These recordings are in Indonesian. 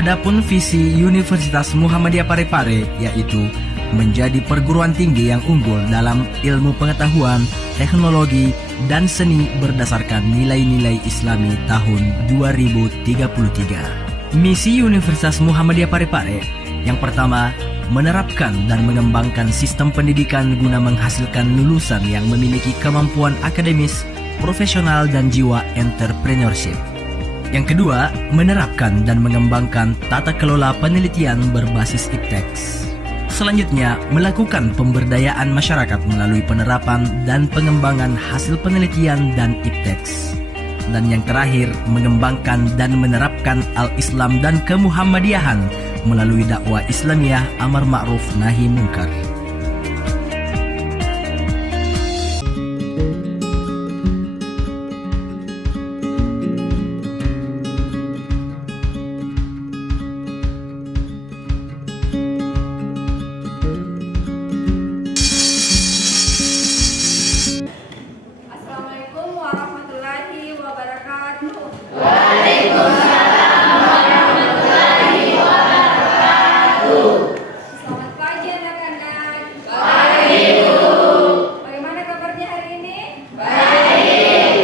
Adapun visi Universitas Muhammadiyah Parepare yaitu menjadi perguruan tinggi yang unggul dalam ilmu pengetahuan, teknologi, dan seni berdasarkan nilai-nilai Islami tahun 2033. Misi Universitas Muhammadiyah Parepare yang pertama, menerapkan dan mengembangkan sistem pendidikan guna menghasilkan lulusan yang memiliki kemampuan akademis, profesional, dan jiwa entrepreneurship. Yang kedua, menerapkan dan mengembangkan tata kelola penelitian berbasis ipteks. Selanjutnya, melakukan pemberdayaan masyarakat melalui penerapan dan pengembangan hasil penelitian dan ipteks. Dan yang terakhir, mengembangkan dan menerapkan al-Islam dan kemuhammadiyahan melalui dakwah Islamiyah amar ma'ruf nahi munkar. Assalamualaikum warahmatullahi wabarakatuh. Waalaikumsalam warahmatullahi wabarakatuh. Selamat pagi anak-anak. Baik, Bu. Bagaimana kabarnya hari ini? Baik.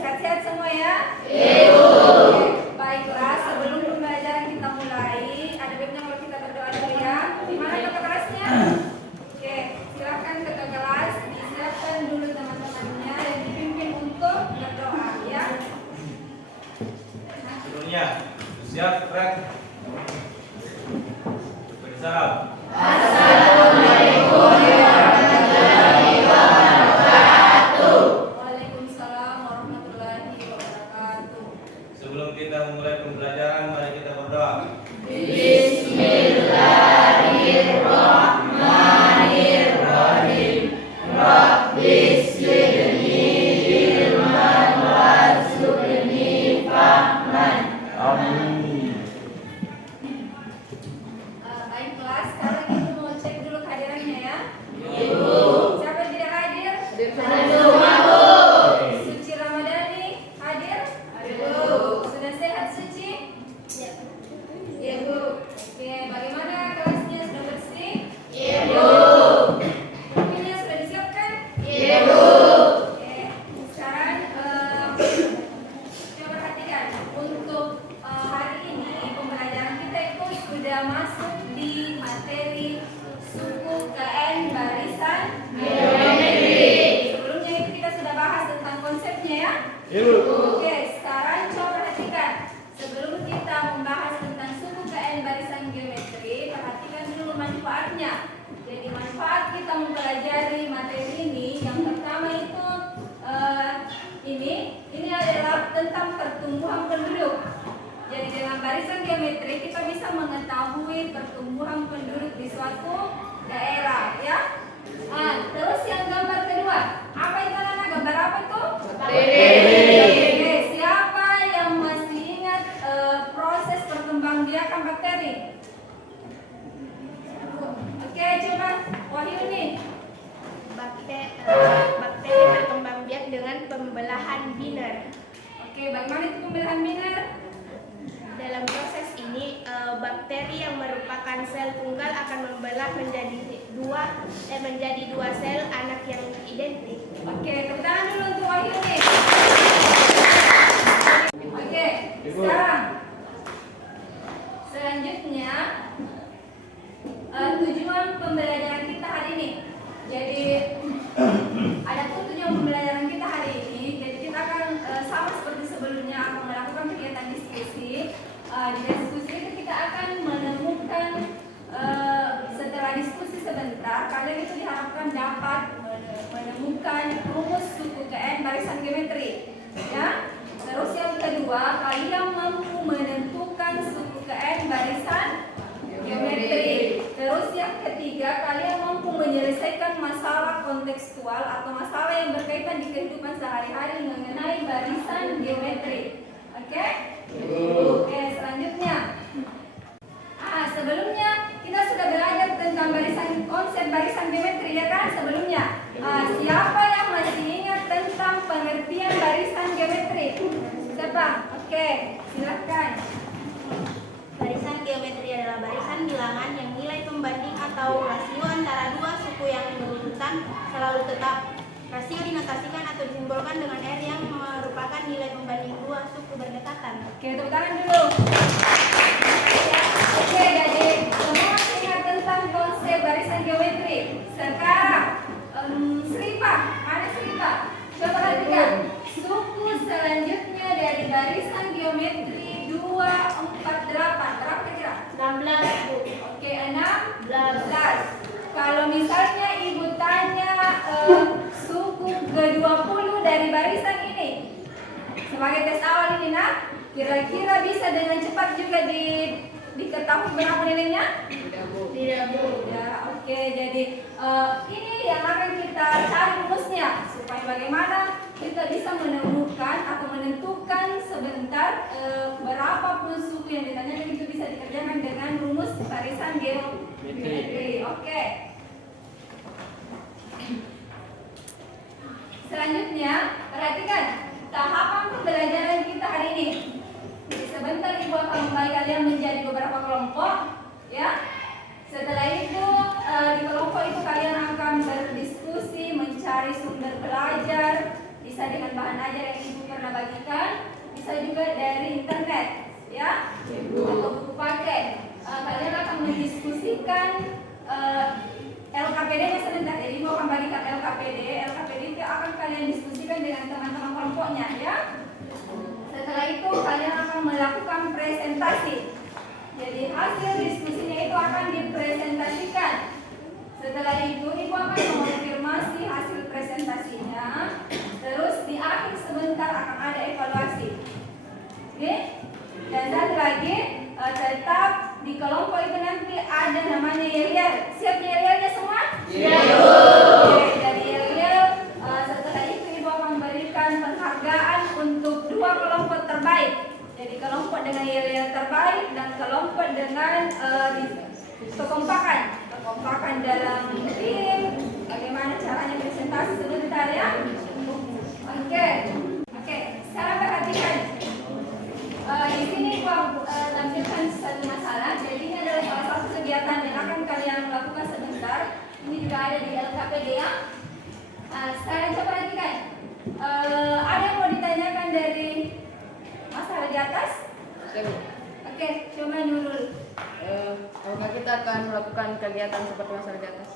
Sehat-sehat semua ya? Ibu. Oke, baiklah, sebelum pembelajaran kita mulai, ada baiknya kalau kita berdoa dulu ya. Di mana kakak kelasnya? Oke, silakan kakak kelas disiapkan dulu teman-temannya dan dipimpin untuk berdoa ya. Sebelumnya, siap, Frank. Bersalam. Assalamualaikum warahmatullahi wabarakatuh. Waalaikumsalam warahmatullahi wabarakatuh. Sebelum kita memulai pembelajaran, mari kita berdoa. Bismillahirrahmanirrahim. Rabbi zidni ilman warzuqni fahman. Baik kelas, sekarang kita mau cek dulu kehadirannya ya. Ibu. Siapa yang tidak hadir? Semua, Bu. Suci Ramadhani hadir? Ibu. Sudah sehat Suci? Iya Bu. Oke, bagaimana kelasnya sudah bersih? Ibu. Bukunya sudah disiapkan? Ibu. Oke, sekarang coba perhatikan untuk hari ini pembelajaran kita itu sudah masuk di materi suku KN barisan Geometri. Sebelumnya itu kita sudah bahas tentang konsepnya ya. Ibu. Oke, sekarang coba perhatikan. Sebelum kita membahas tentang suku KN barisan geometri, perhatikan dulu manfaatnya. Jadi manfaat kita mempelajari materi ini, yang pertama itu ini adalah tentang pertumbuhan penduduk. Jadi dengan barisan geometri kita bisa mengetahui pertumbuhan penduduk di suatu daerah, ya. Terus yang gambar kedua, apa itu anak? Gambar apa itu? Oke, siapa yang masih ingat proses perkembangbiakan bakteri? Oke, coba Wahyuni. Bakteri berkembang biak dengan pembelahan biner. Oke, bagaimana itu pembelahan biner? Dalam proses ini, bakteri yang merupakan sel tunggal akan membelah menjadi dua sel anak yang identik. Oke, tepuk tangan dulu untuk Wahyuni. Oke, sekarang selanjutnya tujuan pembelajaran kita hari ini. Jadi ada tujuan pembelajaran kita hari ini. Jadi kita akan sama seperti sebelumnya akan melakukan kegiatan diskusi. Di diskusi itu kita akan menemukan setelah diskusi sebentar, kalian itu diharapkan dapat menemukan rumus suku KN barisan geometri, ya. Terus yang kedua, kalian mampu menentukan suku KN barisan geometri. Terus yang ketiga, kalian mampu menyelesaikan masalah kontekstual atau masalah yang berkaitan di kehidupan sehari-hari mengenai barisan geometri. Oke? Oke, selanjutnya. Sebelumnya kita sudah belajar tentang konsep barisan geometri, ya kan? Sebelumnya. Siapa yang masih ingat tentang pengertian barisan geometri? Siapa? Oke, silakan. Barisan geometri adalah barisan bilangan yang nilai pembanding atau rasio antara dua suku yang berurutan selalu tetap. Rasio dinotasikan atau disimbolkan dengan R yang merupakan nilai pembanding dua suku berdekatan. Oke, tepuk tangan dulu. Oke, jadi semua masih ingat tentang konsep barisan geometri. Sekarang, Sripa, mana Sripa? Coba perhatikan. Suku selanjutnya dari barisan geometri 2, 4, 8. Berapa kira? 16, Bu. Oke, 16. Kalau misalnya ibu tanya suku ke-20 dari barisan ini, sebagai tes awal ini nak, kira-kira bisa dengan cepat juga diketahui berapa nilainya? Tidak, Bu. Tidak, Bu. Ya, oke. Jadi ini yang akan kita cari rumusnya supaya bagaimana kita bisa menemukan atau menentukan sebentar berapapun suku yang ditanyakan itu bisa dikerjakan dengan rumus barisan geometri. Oke. Selanjutnya, perhatikan tahapan pembelajaran kita hari ini. Sebentar ibu akan membagi kalian menjadi beberapa kelompok, ya. Setelah itu di kelompok itu kalian akan berdiskusi, mencari sumber belajar, bisa dengan bahan ajar yang ibu pernah bagikan, bisa juga dari internet, ya, atau buku paket. Kalian akan mendiskusikan LKPD-nya sebentar. Jadi ibu akan bagikan LKPD itu akan kalian diskusikan dengan teman-teman kelompoknya, ya. Setelah itu kalian akan melakukan presentasi. Jadi hasil diskusinya itu akan dipresentasikan. Setelah itu ibu akan mengonfirmasi hasil presentasinya. Terus di akhir sebentar akan ada evaluasi. Oke? Dan satu lagi, tetap di kelompok itu nanti ada namanya yel-yel. Siap yel-yelnya semua? Siap. Oke, dari yel-yel setelah itu ibu akan memberikan penghargaan untuk 2 kelompok terbaik. Jadi kelompok dengan yel-yel terbaik dan kelompok dengan kekompakan dalam tim. Bagaimana caranya presentasi sebentar, ya? Oke. Sekarang perhatikan. Di sini gua tampilkan satu masalah. Jadi ini adalah salah satu kegiatan yang akan kalian lakukan sebentar. Ini juga ada di LKPD, ya. Sekarang coba perhatikan. Ada yang mau ditanyakan dari masalah di atas? Oke, coba Nurul. Apakah kita akan melakukan kegiatan seperti masalah di atas?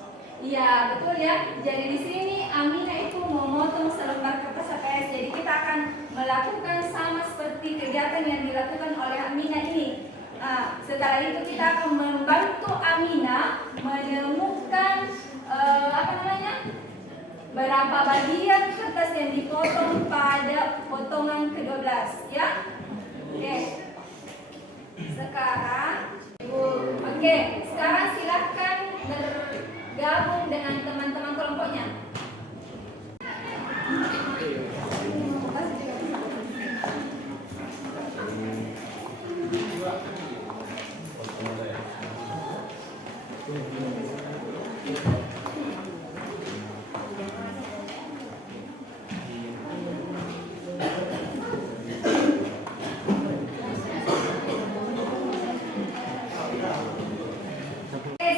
Iya, betul ya. Jadi di sini Amina itu mau motong selembar kertas HPS. Jadi kita akan melakukan sama seperti kegiatan yang dilakukan oleh Amina ini. Setelah itu kita akan membantu Amina menemukan berapa bagian kertas yang dipotong pada potongan ke-12, ya. Oke. Sekarang silakan bergabung dengan teman-teman kelompoknya.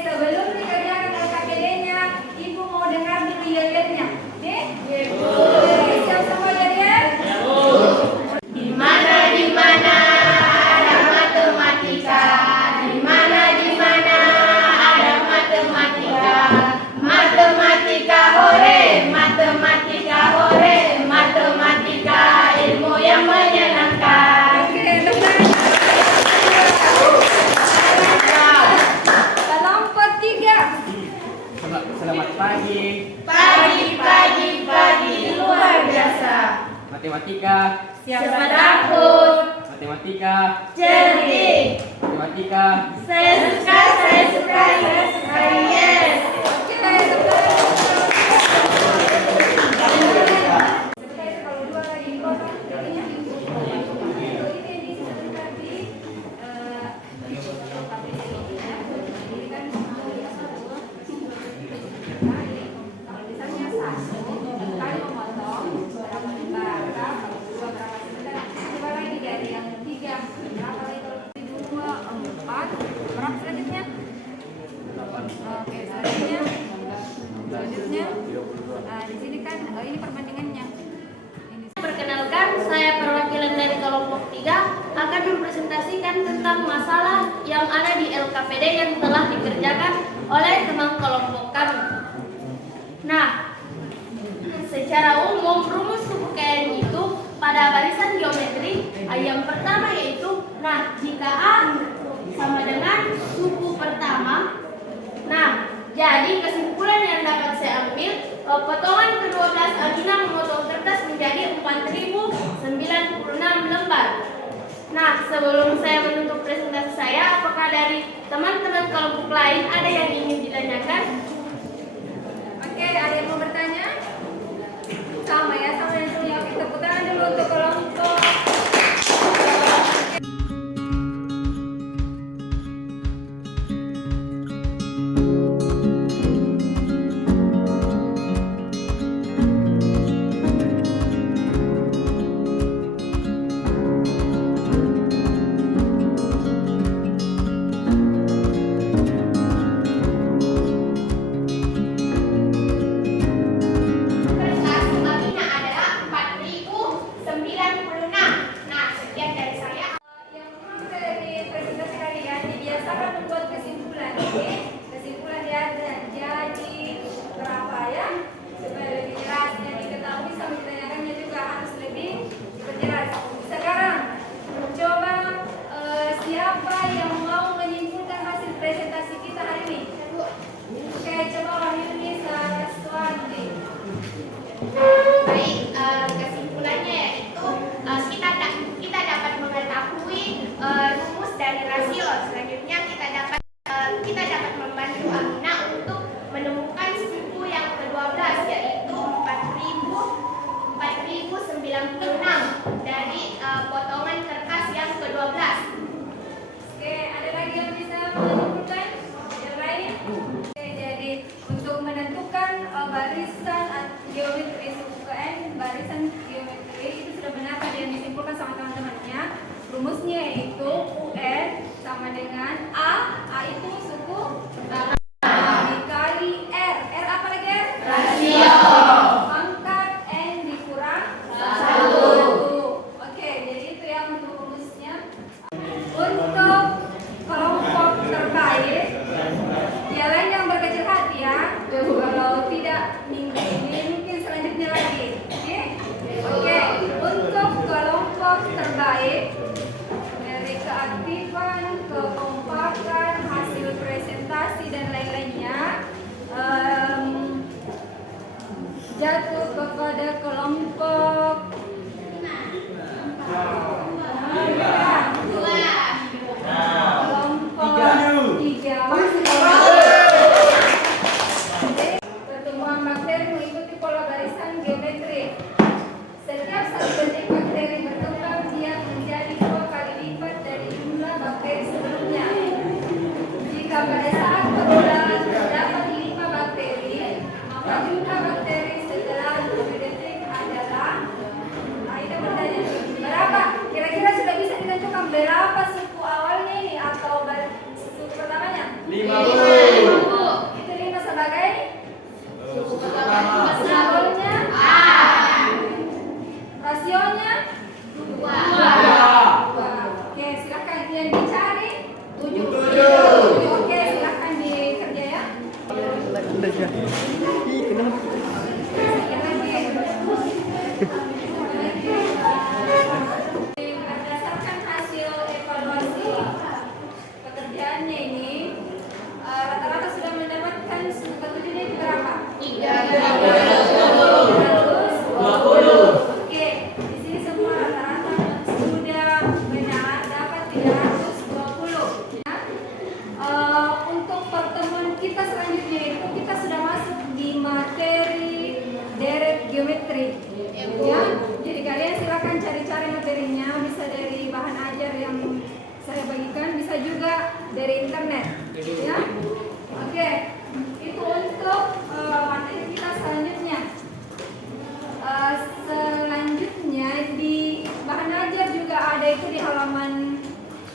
Sebelum dikerjakan LKPD-nya, ibu mau dengar dulu yel-yelnya. Oke? Siap semua yel-yel? Di mana ada matematika. Di mana ada matematika. Matematika hore, matematika hore, matematika ilmu yang menyenangkan. Oke, benar. Kelompok 3. Selamat pagi. Pagi luar biasa. Matematika. Siapa takut? Matematika. Cerdik. Matematika. Saya suka, yes. Oke, betul. Kalau dua lagi dipotong, jadinya ini disebutkan di ini kan kalau misalnya satu kali memotong berapa lembar, kalau dua berapa sebentar, coba lagi dari yang 3 berapa lagi kalau 2, 4 masalah yang ada di LKPD yang telah dikerjakan oleh teman kelompok kami. Nah, secara umum rumus suku KN itu pada barisan geometri yang pertama yaitu, nah jika A sama dengan suku pertama, nah jadi kesimpulan yang dapat saya ambil, potongan ke-12 Agina memotong kertas menjadi 4096 lembar. Nah, sebelum saya menutup presentasi saya, apakah dari teman-teman kelompok lain ada yang ingin ditanyakan? Oke, ada yang mau bertanya? Sama ya, sama yang punya. Oke, tepuk tangan dulu untuk kelompok. Kertas Agina adalah 4096. Nah, sekian dari saya. Yang pertama kita dari presentasi kalian dibiasakan membuat kesimpulan. Oke? Kesimpulan dia jadi berapa ya? Supaya lebih jelas yang diketahui sama ditanyakannya juga harus lebih diperjelas. Sekarang coba siapa yang mau menyimpulkan hasil presentasi kita hari ini? Oke, coba Wahyuni Saraswati. Baik, kesimpulannya yaitu kita dapat mengetahui rumus dari rasio. Selanjutnya kita dapat membantu Agina untuk menemukan suku yang ke-12 yaitu 4096 dari potongan kertas yang ke-12. Oke, ada lagi yang bisa menyimpulkan? Yang lain? Oke, jadi untuk menentukan barisan geometri suku KN, barisan geometri itu sudah benar tadi yang disimpulkan sama teman-temannya. Rumusnya yaitu UN sama dengan A itu suku dikali R. R apa lagi R? Rasio. Pangkat N dikurang 1. Oke, jadi itu yang untuk rumusnya. Untuk kelompok terbaik, yang lain yang berkecil hati ya. Kalau tidak mungkin selanjutnya lagi. Oke? Oke. Untuk kelompok terbaik dari keaktifan, kekompakan, hasil presentasi dan lain-lainnya jatuh kepada kelompok kelompok 3. Pertemuan bakteri mengikuti pola barisan geometri. Setiap satu bentuk bakteri berkembang dia menjadi 2 kali lipat dari jumlah bakteri sebelumnya. Jika pada saat permulaan terdapat 5 bakteri, maka jumlah bakteri setelah geometrik adalah, Aida bertanya, berapa? Kira-kira sudah bisa ditentukan berapa suku awalnya ini atau suku pertamanya? 50. Itu 5 sebagai suku pertama. Simbolnya A. Rasionya 2. Oke, silakan yang dicari 7. Oke, silakan dikerja ya. Berdasarkan hasil evaluasi pekerjaannya ini, rata-rata sudah mendapatkan suku ketujuhnya itu berapa? 320. Oke, di sini semua rata-rata sudah benar dapat 320. Ya. Untuk pertemuan kita selanjutnya itu kita sudah masuk di materi deret geometri. Ya, jadi kalian silakan cari-cari materinya, bisa dari bahan ajar yang saya bagikan, bisa juga dari internet. Ya, oke, itu untuk materi kita selanjutnya. Selanjutnya di bahan ajar juga ada itu di halaman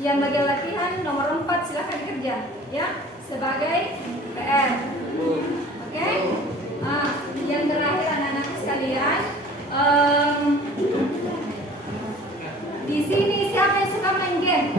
yang bagian latihan nomor 4, silakan kerja ya sebagai PR. Oke. Yang terakhir anak-anak sekalian, di sini siapa yang suka main game?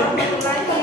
warahmatullahi